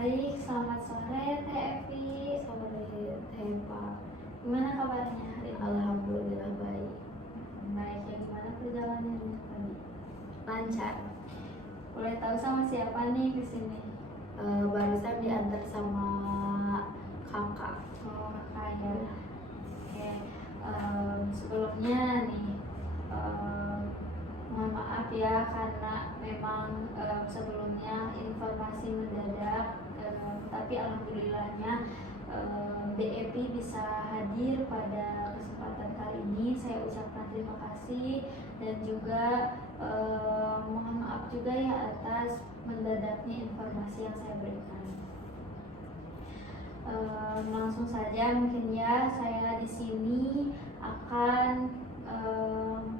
Baik, selamat sore Teh Evi. Sore Teh Pak. Gimana kabarnya hari ini? Alhamdulillah baik. Baik, ya gimana perjalanannya tadi? Lancar. Boleh tahu sama siapa nih di sini? Barusan diantar sama kakak. Oh, kakak ya. Oke, sebelumnya nih, mohon maaf ya karena memang sebelumnya informasi mendadak, tapi alhamdulillahnya DEP bisa hadir pada kesempatan kali ini. Saya ucapkan terima kasih dan juga mohon maaf juga ya atas mendadaknya informasi yang saya berikan. Langsung saja mungkin ya, saya di sini akan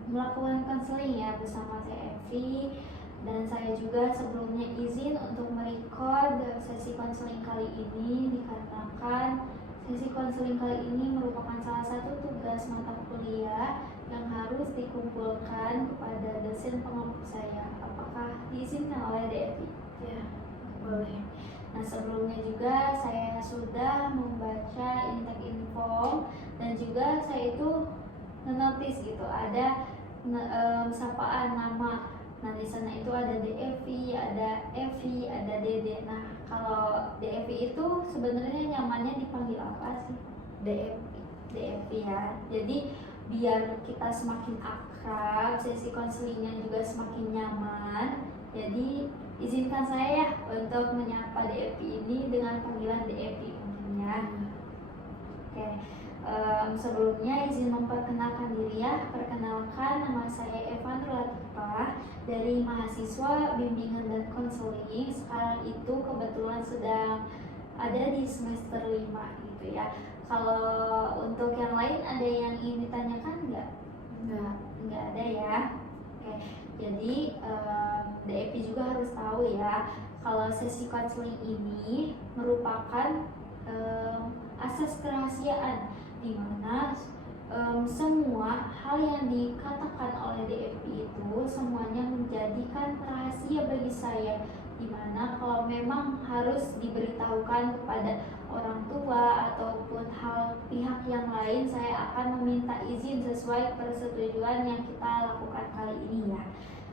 melakukan konseling ya bersama Teh Evi, dan saya juga sebelumnya izin untuk merecord sesi konseling kali ini dikarenakan sesi konseling kali ini merupakan salah satu tugas mata kuliah yang harus dikumpulkan kepada dosen pengampu saya. Apakah diizinkan oleh DEPI? Ya, boleh. Nah, sebelumnya juga saya sudah membaca intake info dan juga saya itu menotis gitu ada sapaan nama. Nah, di sana itu ada DEVI, ada Evi, ada Dede. Nah, kalau DEVI itu sebenarnya nyamannya dipanggil apa sih? DEVI ya. Jadi biar kita semakin akrab, sesi konselingnya juga semakin nyaman. Jadi izinkan saya ya untuk menyapa DEVI ini dengan panggilan DEVI mungkin ya. Oke. Sebelumnya izin memperkenalkan diri ya. Perkenalkan, nama saya Eva Nur Latifah dari mahasiswa bimbingan dan konseling. Sekarang itu kebetulan sedang ada di semester 5 gitu ya. Kalau untuk yang lain ada yang ingin ditanyakan nggak? Nggak ada ya. Oke. Jadi DEP juga harus tahu ya kalau sesi konseling ini merupakan asas kerahasiaan, di mana semua hal yang dikatakan oleh DEP itu semuanya menjadikan rahasia bagi saya, di mana kalau memang harus diberitahukan kepada orang tua ataupun hal pihak yang lain, saya akan meminta izin sesuai persetujuan yang kita lakukan kali ini ya.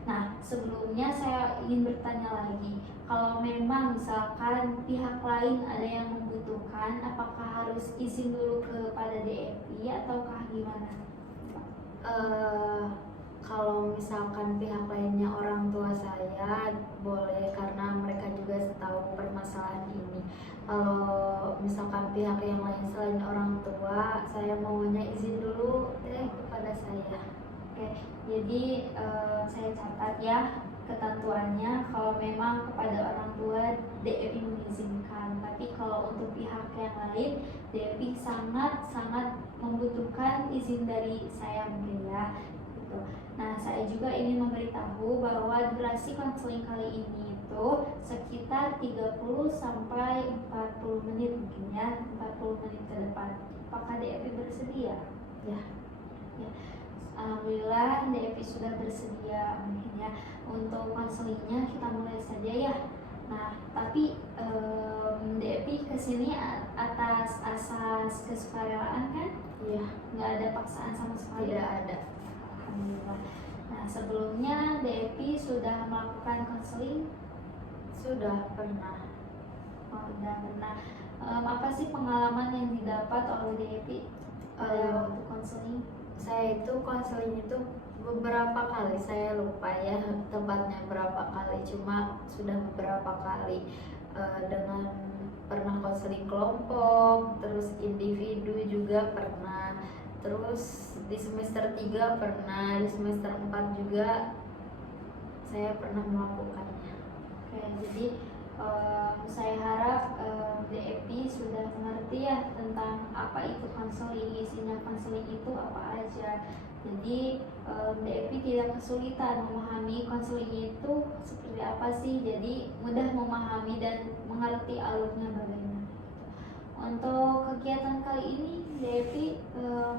Nah, sebelumnya saya ingin bertanya lagi, kalau memang misalkan pihak lain ada yang membutuhkan, apakah harus izin dulu kepada DEP ataukah gimana? Kalau misalkan pihak lainnya orang tua saya boleh, karena mereka juga tahu permasalahan ini. Kalau misalkan pihak yang lain selain orang tua, saya maunya izin dulu kepada saya. Oke, jadi saya catat ya ketentuannya, kalau memang kepada orang tua DEP mengizinkan, tapi kalau untuk pihak yang lain DEP sangat membutuhkan izin dari saya mungkin ya gitu. Nah, saya juga ingin memberitahu bahwa durasi konseling kali ini itu sekitar 30 sampai 40 menit mungkin ya, 40 menit ke depan. Apakah DEP bersedia? Ya. Alhamdulillah DEP sudah bersedia mungkin ya. Untuk konselingnya kita mulai saja ya. Nah, tapi DEP kesini atas asas kesukarelaan kan? Iya. Nggak ada paksaan sama sekali? Tidak ada. Alhamdulillah. Nah, sebelumnya DEP sudah melakukan konseling? Sudah pernah. Oh, sudah pernah. Apa sih pengalaman yang didapat oleh DEP waktu konseling? Saya itu konseling itu beberapa kali, saya lupa ya tempatnya berapa kali, cuma sudah beberapa kali dengan pernah konseling kelompok, terus individu juga pernah, terus di semester 3 pernah, di semester 4 juga saya pernah melakukannya. Oke, jadi saya harap DEP sudah mengerti ya tentang apa itu konseling, isinya konseling itu apa aja. Jadi DEP tidak kesulitan memahami konseling itu seperti apa sih, jadi mudah memahami dan mengerti alurnya bagaimana. Untuk kegiatan kali ini DEP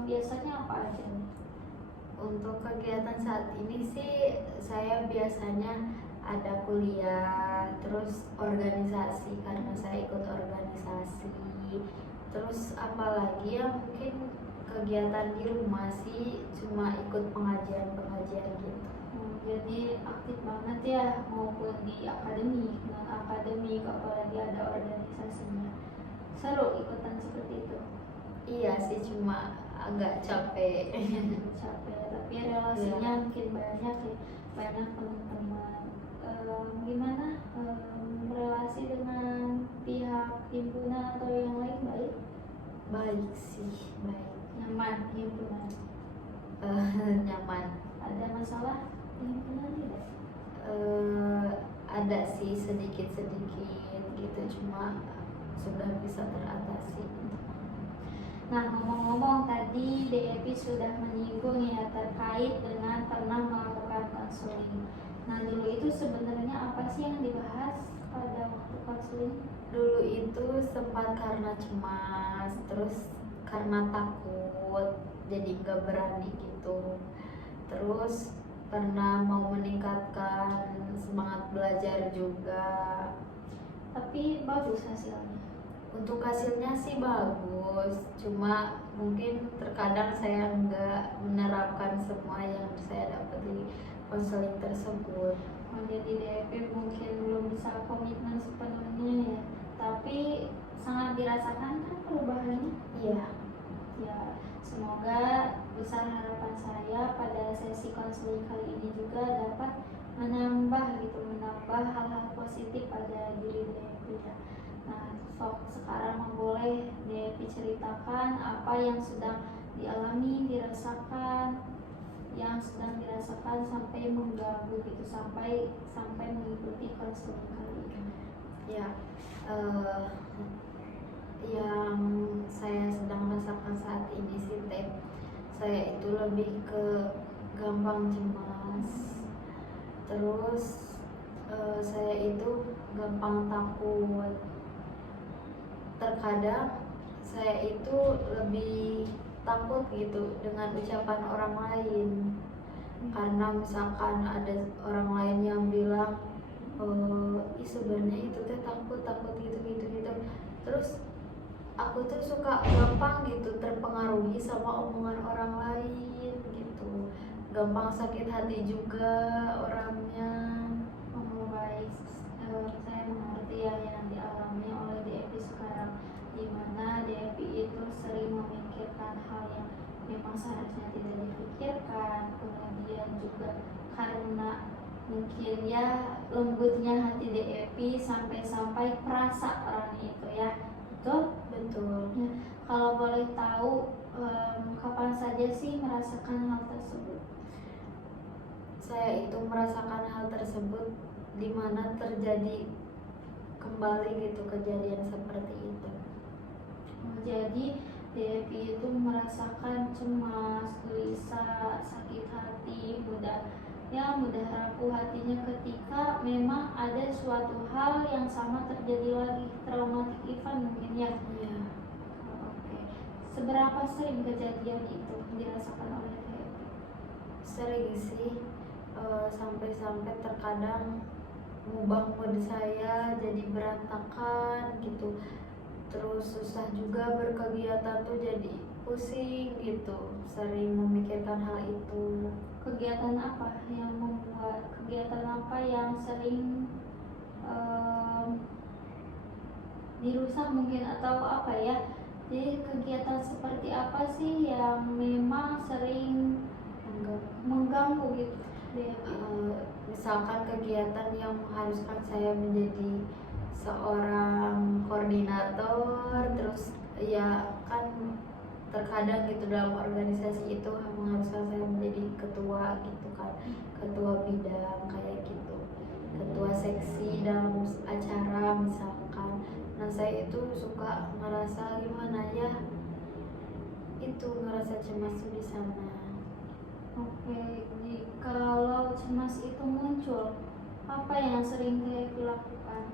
biasanya apa aja nih? Untuk kegiatan saat ini sih saya biasanya ada kuliah, terus organisasi karena saya ikut organisasi, terus apalagi ya mungkin kegiatan di rumah sih cuma ikut pengajian-pengajian gitu. Jadi aktif banget ya, maupun di akademik, non akademik, apalagi ada organisasinya. Seru ikutan seperti itu. Iya sih, cuma agak capek. Capek, tapi relasinya mungkin banyak ya, banyak teman-teman. Gimana relasi dengan pihak himpunan atau yang lain baik? Baik sih, baik. Nyaman himpunan? Nyaman. Ada masalah di himpunan tidak? Ada sih sedikit-sedikit gitu, cuma sudah bisa teratasi. Nah, ngomong-ngomong tadi DEP sudah menyinggung ya terkait dengan pernah melakukan konseling. Nah, dulu itu sebenarnya apa sih yang dibahas pada waktu konseling? Dulu itu sempat karena cemas, terus karena takut, jadi nggak berani gitu. Terus pernah mau meningkatkan semangat belajar juga. Tapi bagus hasilnya. Untuk hasilnya sih bagus, cuma mungkin terkadang saya nggak menerapkan semua yang saya dapat di konseling tersebut. Jadi DEP mungkin belum bisa komitmen sepenuhnya ya, tapi sangat dirasakan kan perubahannya. Iya. Ya, semoga besar harapan saya pada sesi konseling kali ini juga dapat menambah hal-hal positif pada diri DEP ya. Nah, sekarang boleh DEP ceritakan apa yang sedang dialami, dirasakan, yang sedang dirasakan sampai mengganggu gitu, sampai mengikuti konseling kali ini. Ya, yang saya sedang rasakan saat ini sih saya itu lebih ke gampang cemas, terus saya itu gampang takut. Terkadang saya itu lebih takut gitu dengan ucapan orang lain, karena misalkan ada orang lain yang bilang sebenarnya itu teh takut gitu. Terus aku tuh suka gampang gitu terpengaruhi sama omongan orang lain gitu, gampang sakit hati juga orangnya. Baik, saya mengerti ya yang dialami oleh DEP sekarang, di mana DEP itu sering memikirkan hal yang memang seharusnya tidak dipikirkan, kemudian juga karena mungkin ya lembutnya hati DEP sampai perasaan itu ya, betul? Betul. Kalau boleh tahu kapan saja sih merasakan hal tersebut? Saya itu merasakan hal tersebut di mana terjadi kembali gitu kejadian seperti itu. Jadi DEP itu merasakan cemas, gelisah, sakit hati, mudah rapuh hatinya ketika memang ada suatu hal yang sama terjadi lagi, traumatic event mungkin ya. Iya. Oke. Seberapa sering kejadian itu dirasakan oleh DEP? Sering sih, sampai terkadang ngubah mood saya jadi berantakan gitu, terus susah juga berkegiatan tuh, jadi pusing gitu, sering memikirkan hal itu. Kegiatan apa yang sering dirusak mungkin, atau apa ya, jadi kegiatan seperti apa sih yang memang sering mengganggu gitu DEP? Misalkan kegiatan yang mengharuskan saya menjadi seorang koordinator, terus ya kan terkadang gitu dalam organisasi itu mengharuskan saya menjadi ketua gitu kan, ketua bidang kayak gitu, ketua seksi dalam acara misalkan. Nah, saya itu suka ngerasa gimana ya, itu ngerasa cemas tuh di sana. Oke, kalau cemas itu muncul, apa yang sering DEP lakukan?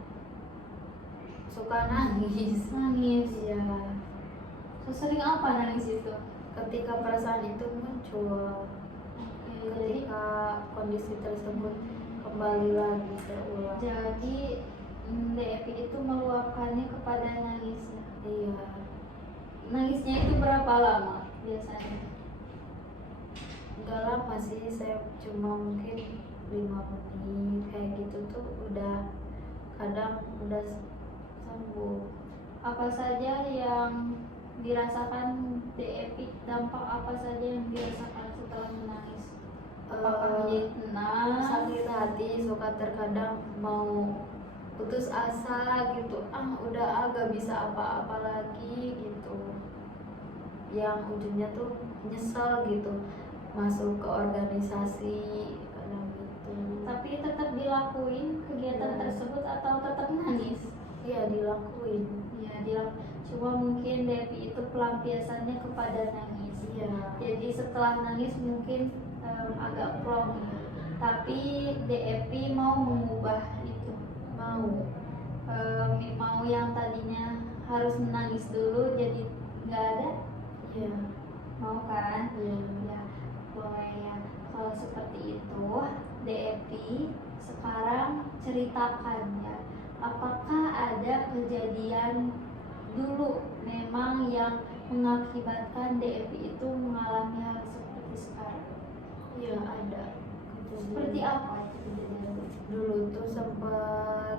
Suka nangis. Nangis. Iya. Sesering apa nangis itu? Ketika perasaan itu muncul, Oke, jadi ketika kondisi tersebut kembali lagi terulang. Jadi DEP itu meluapkannya kepada nangisnya. Iya, Nangisnya itu berapa lama biasanya? nggak lama sih, saya cuma mungkin 5 menit kayak gitu tuh udah, kadang udah sembuh. Apa saja yang dirasakan DEP? Dampak apa saja yang dirasakan setelah menangis? Apakah menjadi tenang? Sakit hati, suka terkadang mau putus asa gitu, udah gak bisa apa-apa lagi gitu, yang ujungnya tuh nyesel gitu masuk ke organisasi kadang gitu. Tapi tetap dilakuin kegiatan Iya. tersebut atau tetap nangis? Iya, dilakuin. Iya, cuma mungkin DEP itu pelampiasannya kepada nangis. Iya. Jadi setelah nangis mungkin agak plong. Tapi DEP mau mengubah itu. Mau yang tadinya harus menangis dulu jadi nggak ada. Iya. Mau kan? Iya. Ya, boleh ya. Kalau seperti itu, DEP sekarang ceritakan ya. Apakah ada kejadian dulu memang yang mengakibatkan DEP itu mengalami hal seperti sekarang? Iya, ada. Seperti apa itu kejadian? Dulu tuh sempat,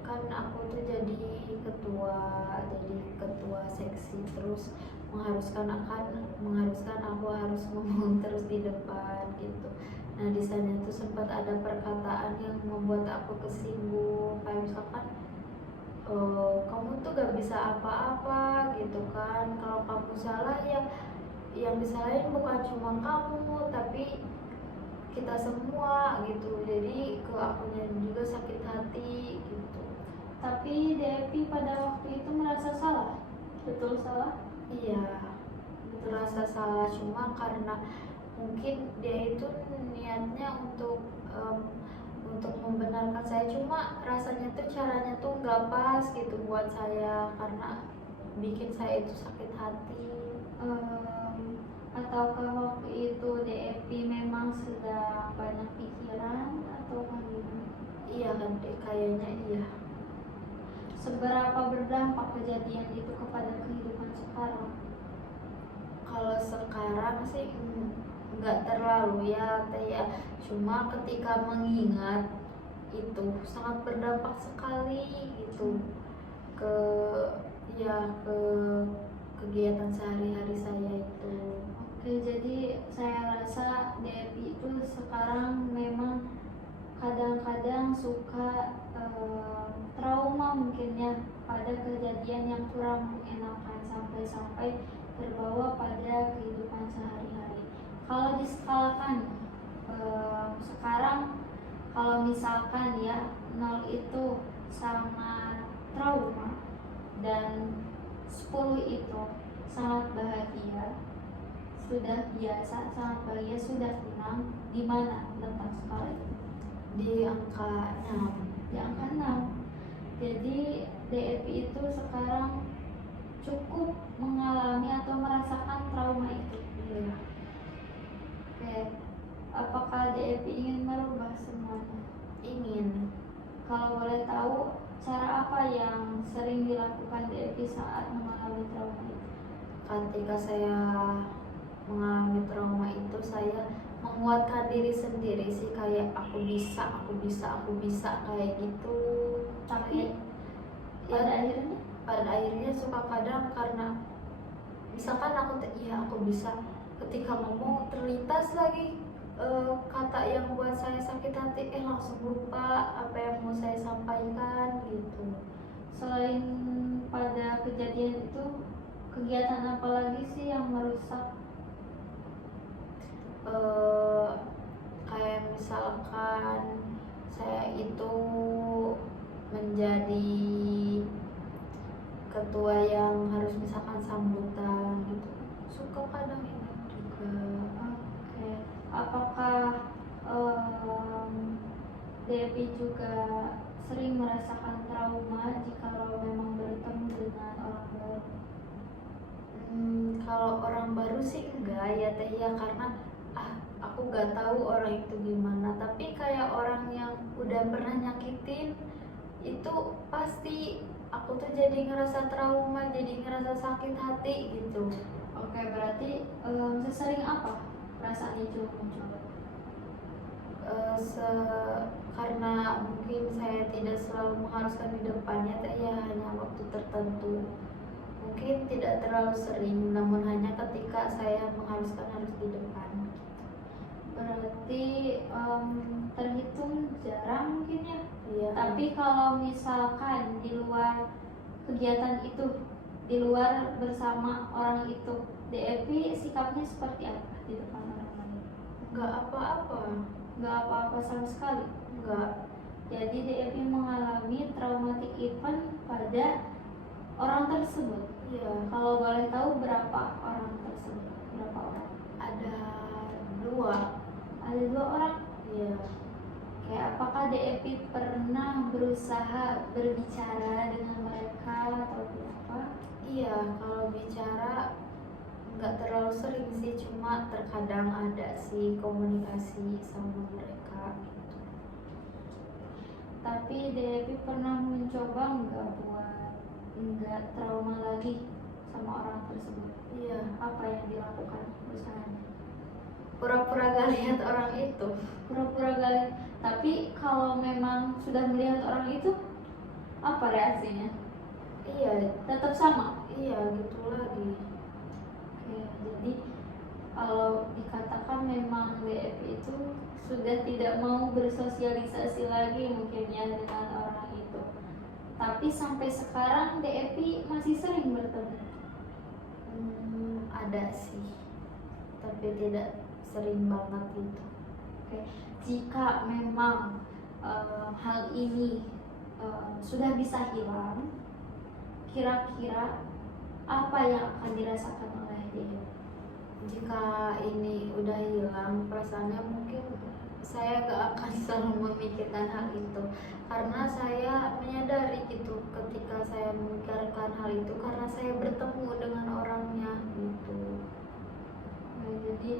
kan aku tuh jadi ketua seksi, terus mengharuskan aku harus ngomong terus di depan gitu. Nah, di sana tuh sempat ada perkataan yang membuat aku kesinggung, kayak misalkan kamu tuh gak bisa apa-apa gitu kan, kalau kamu salah ya yang disalahin bukan cuma kamu tapi kita semua gitu. Jadi ke akunya juga sakit hati gitu. Tapi DEP pada waktu itu merasa salah, betul salah? Iya, merasa salah, cuma karena mungkin dia itu niatnya untuk membenarkan saya, cuma rasanya tuh caranya tuh nggak pas gitu buat saya, karena bikin saya itu sakit hati. Ataukah waktu itu DEP memang sedang banyak pikiran atau gimana? Iya kan, kayaknya iya. Seberapa berdampak kejadian itu kepada kehidupan sekarang? Kalau sekarang sih nggak terlalu ya Teh ya, cuma ketika mengingat itu sangat berdampak sekali gitu ke ke kegiatan sehari-hari saya itu. Oke, jadi saya rasa DEP itu sekarang memang kadang-kadang suka trauma mungkin ya pada kejadian yang kurang mengenakan sampai terbawa pada kehidupan sehari-hari. Kalau diskalakan sekarang, kalau misalkan ya 0 itu sangat trauma dan 10 itu sangat bahagia, sudah biasa, sangat bahagia, sudah tenang, di mana letak skala itu? Di angka 6. Di angka 6. Jadi DEP itu sekarang cukup mengalami atau merasakan trauma itu. Iya. Oke, apakah DEP ingin merubah semuanya? Ingin. Kalau boleh tahu, cara apa yang sering dilakukan DEP saat mengalami trauma itu? Ketika saya mengalami trauma itu, saya menguatkan diri sendiri sih, kayak aku bisa kayak gitu. Tapi pada akhirnya suka kadang karena misalkan aku bisa, ketika ngomong terlintas lagi kata yang buat saya sakit hati, langsung lupa apa yang mau saya sampaikan gitu. Selain pada kejadian itu, kegiatan apa lagi sih yang merusak? Kayak misalkan saya itu menjadi ketua yang harus misalkan sambutan gitu, suka kadang ini juga. Oke, apakah DEP juga sering merasakan trauma jika memang bertemu dengan orang baru? Kalau orang baru sih enggak ya Teh ya, karena aku aku gak tahu orang itu gimana, tapi kayak orang yang udah pernah nyakitin itu pasti aku tuh jadi ngerasa trauma, jadi ngerasa sakit hati gitu. Oke, berarti sesering apa perasaan itu muncul? Karena mungkin saya tidak selalu mengharuskan di depannya, ya hanya waktu tertentu. Mungkin tidak terlalu sering, namun hanya ketika saya mengharuskan harus di depan. Berarti terhitung jarang mungkin ya. Iya. Tapi kalau misalkan di luar kegiatan itu, di luar bersama orang itu, DEP sikapnya seperti apa di depan orang lain? Nggak apa-apa. Nggak apa-apa sama sekali. Nggak. Jadi DEP mengalami traumatic event pada orang tersebut. Iya. Kalau boleh tahu berapa orang tersebut? Berapa orang? Ada 2. Ada 2 orang. Iya. Kayak apakah DEP pernah berusaha berbicara dengan mereka atau apa? Iya, kalau bicara nggak terlalu sering sih, cuma terkadang ada sih komunikasi sama mereka gitu. Tapi DEP pernah mencoba nggak trauma lagi sama orang tersebut? Iya. Apa yang dilakukan usahanya? Pura-pura gak lihat orang itu. Pura-pura gali. Tapi kalau memang sudah melihat orang itu, apa reaksinya? Iya. Tetap sama. Iya, gitu lagi. Oke, jadi kalau dikatakan memang DEP itu sudah tidak mau bersosialisasi lagi mungkin ya dengan orang itu. Tapi sampai sekarang DEP masih sering bertemu. Ada sih, tapi tidak sering banget gitu. Oke, jika memang hal ini sudah bisa hilang, kira-kira apa yang akan dirasakan oleh dia? Jika ini udah hilang, perasaannya mungkin saya gak akan selalu memikirkan hal itu, karena saya menyadari gitu ketika saya memikirkan hal itu karena saya bertemu dengan orangnya gitu. Nah, jadi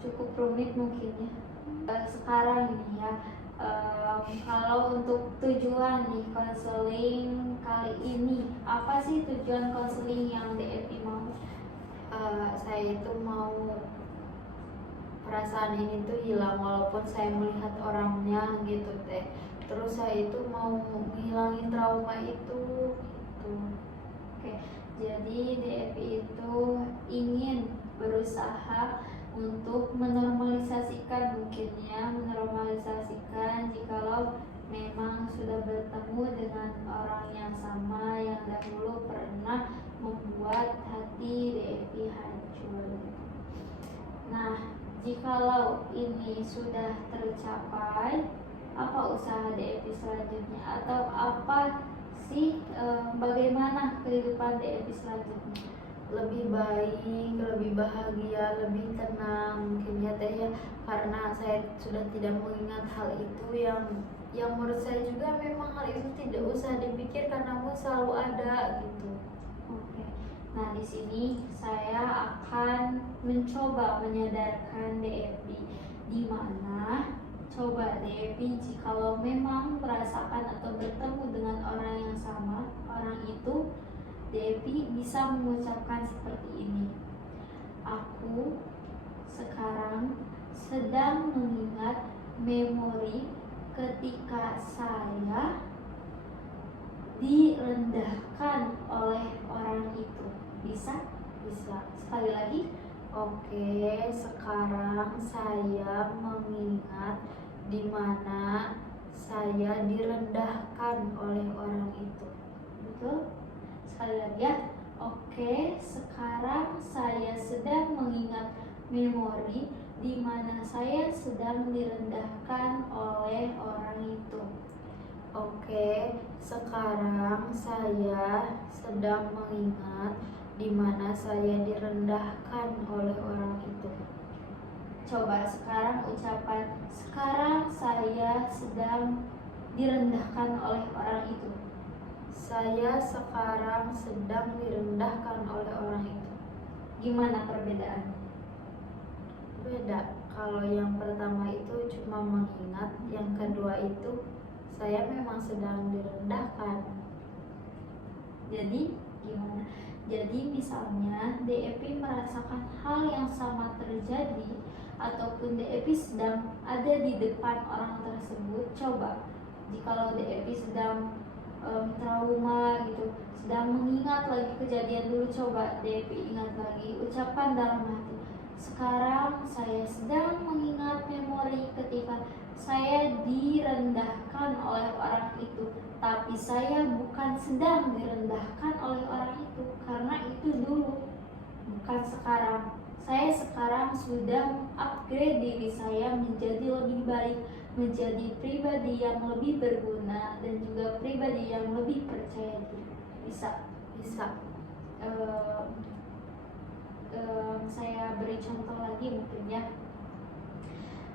cukup rumit mungkin ya. Sekarang ini ya, kalau untuk tujuan nih konseling kali ini, apa sih tujuan konseling yang DEP mau? Saya itu mau perasaan ini tuh hilang walaupun saya melihat orangnya gitu teh. Terus saya itu mau menghilangin trauma itu gitu. Oke, jadi DEP itu ingin berusaha untuk menormalisasikan mungkin ya, menormalisasikan jikalau memang sudah bertemu dengan orang yang sama yang dahulu pernah membuat hati DEP hancur. Nah, jikalau ini sudah tercapai, apa usaha DEP selanjutnya atau apa sih bagaimana kehidupan DEP selanjutnya? Lebih baik, lebih bahagia, lebih tenang mungkin ya teh ya, karena saya sudah tidak mengingat hal itu yang menurut saya juga memang hal itu tidak usah dipikirkan namun selalu ada gitu. Oke. Nah, di sini saya akan mencoba menyadarkan DEP di mana coba DEP jikalau memang merasakan atau bertemu dengan orang yang sama, orang itu DEP bisa mengucapkan seperti ini. Aku sekarang sedang mengingat memori ketika saya direndahkan oleh orang itu. Bisa? Bisa. Sekali lagi. Oke, sekarang saya mengingat di mana saya direndahkan oleh orang itu. Betul? Sekali lagi ya. Oke, sekarang saya sedang mengingat memori di mana saya sedang direndahkan oleh orang itu. Oke, sekarang saya sedang mengingat di mana saya direndahkan oleh orang itu. Coba sekarang ucapan sekarang saya sedang direndahkan oleh orang itu. Saya sekarang sedang direndahkan oleh orang itu. Gimana perbedaan? Beda. Kalau yang pertama itu cuma mengingat, yang kedua itu saya memang sedang direndahkan. Jadi gimana? Jadi misalnya DEP merasakan hal yang sama terjadi ataupun DEP sedang ada di depan orang tersebut, coba jikalau DEP sedang trauma gitu, sedang mengingat lagi kejadian dulu, coba DEP ingat lagi, ucapkan dalam hati, sekarang saya sedang mengingat memori ketika saya direndahkan oleh orang itu, tapi saya bukan sedang direndahkan oleh orang itu, karena itu dulu, bukan sekarang. Saya sekarang sudah upgrade diri saya menjadi lebih baik, menjadi pribadi yang lebih berguna dan juga pribadi yang lebih percaya diri. Bisa saya beri contoh lagi mungkin ya.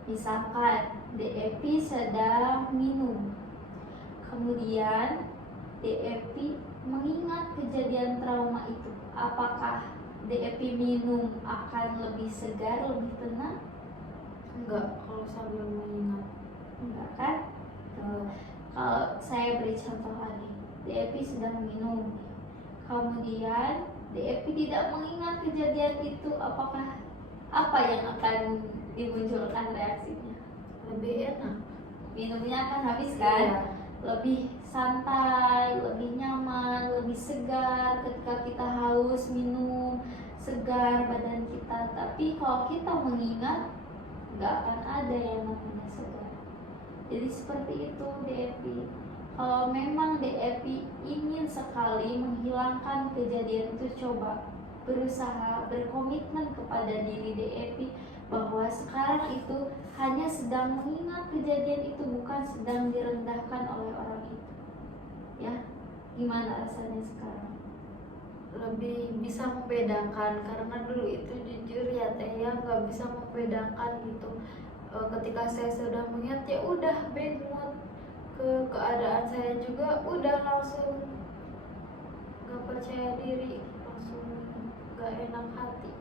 Misalkan DEP sedang minum, kemudian DEP mengingat kejadian trauma itu, apakah DEP minum akan lebih segar, lebih tenang? Enggak, kalau sambil mengingat. Enggak kan? Kalau saya beri contoh lagi, DEP sedang minum, kemudian DEP tidak mengingat kejadian itu, apakah apa yang akan dimunculkan reaksinya? Lebih enak. Minumnya akan habis kan? Iya. Lebih santai, lebih nyaman, lebih segar. Ketika kita haus minum, segar badan kita. Tapi kalau kita mengingat, nggak akan ada yang namanya segar. Jadi seperti itu DEP. Kalau memang DEP ingin sekali menghilangkan kejadian itu, coba berusaha berkomitmen kepada diri DEP bahwa sekarang itu hanya sedang mengingat kejadian itu, bukan sedang direndahkan oleh orang itu. Ya, gimana rasanya sekarang? Lebih bisa membedakan, karena dulu itu jujur ya Teh ya, nggak bisa membedakan gitu. Ketika saya sudah mengingat, ya udah bad mood, ke keadaan saya juga udah langsung nggak percaya diri, langsung nggak enak hati.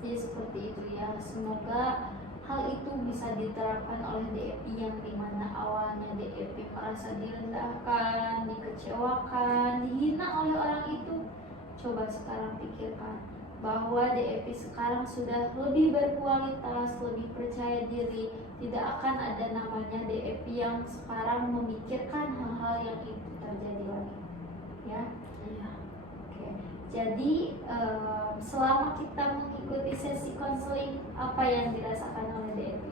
Jadi seperti itu ya. Semoga hal itu bisa diterapkan oleh DEP, yang dimana awalnya DEP merasa direndahkan, dikecewakan, dihina oleh orang itu. Coba sekarang pikirkan bahwa DEP sekarang sudah lebih berkualitas, lebih percaya diri. Tidak akan ada namanya DEP yang sekarang memikirkan hal-hal yang itu terjadi lagi. Ya. Iya. Oke. Jadi selama kita mengikuti sesi konseling, apa yang dirasakan oleh DEP?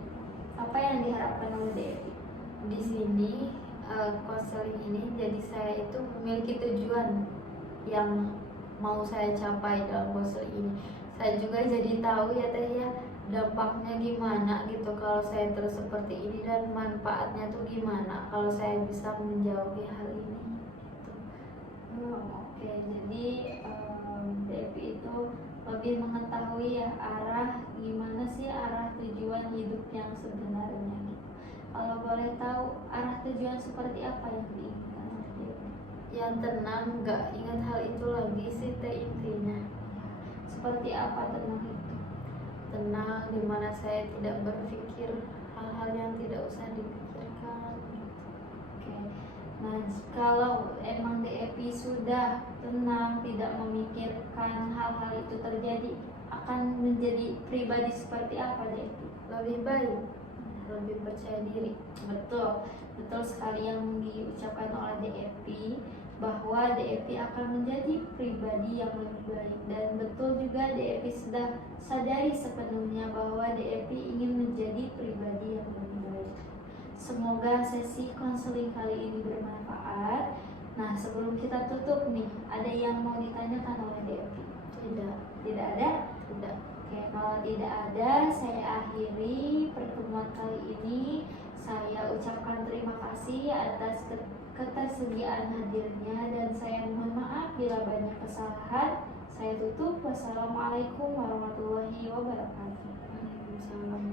Apa yang diharapkan oleh DEP? Di sini konseling ini jadi saya itu memiliki tujuan yang mau saya capai dalam konseling ini. Saya juga jadi tahu ya Teh ya, dampaknya gimana gitu kalau saya terus seperti ini, dan manfaatnya tuh gimana kalau saya bisa menjauhi hal ini gitu. Oke. Jadi DEP itu lebih mengetahui ya arah, gimana sih arah tujuan hidup yang sebenarnya gitu. Kalau boleh tahu, arah tujuan seperti apa yang diinginkan oleh DEP? Yang tenang, nggak ingat hal itu lagi sih Teh intinya. Seperti apa tenang itu? Tenang dimana saya tidak berpikir hal-hal yang tidak usah dipikirkan. Oke. Nah, kalau emang DEP sudah tenang, tidak memikirkan hal-hal itu terjadi, akan menjadi pribadi seperti apa DEP? Lebih baik, lebih percaya diri. Betul sekali yang diucapkan oleh DEP, bahwa DEP akan menjadi pribadi yang lebih baik. Dan betul juga DEP sudah sadari sepenuhnya bahwa DEP ingin menjadi pribadi yang lebih baik. Semoga sesi konseling kali ini bermanfaat. Nah, sebelum kita tutup nih, ada yang mau ditanyakan oleh DEP? Tidak ada? Tidak. Oke, kalau tidak ada, saya akhiri pertemuan kali ini. Saya ucapkan terima kasih atas ketersediaan hadirnya, dan saya mohon maaf bila banyak kesalahan. Saya tutup. Wassalamualaikum warahmatullahi wabarakatuh. Waalaikumsalam.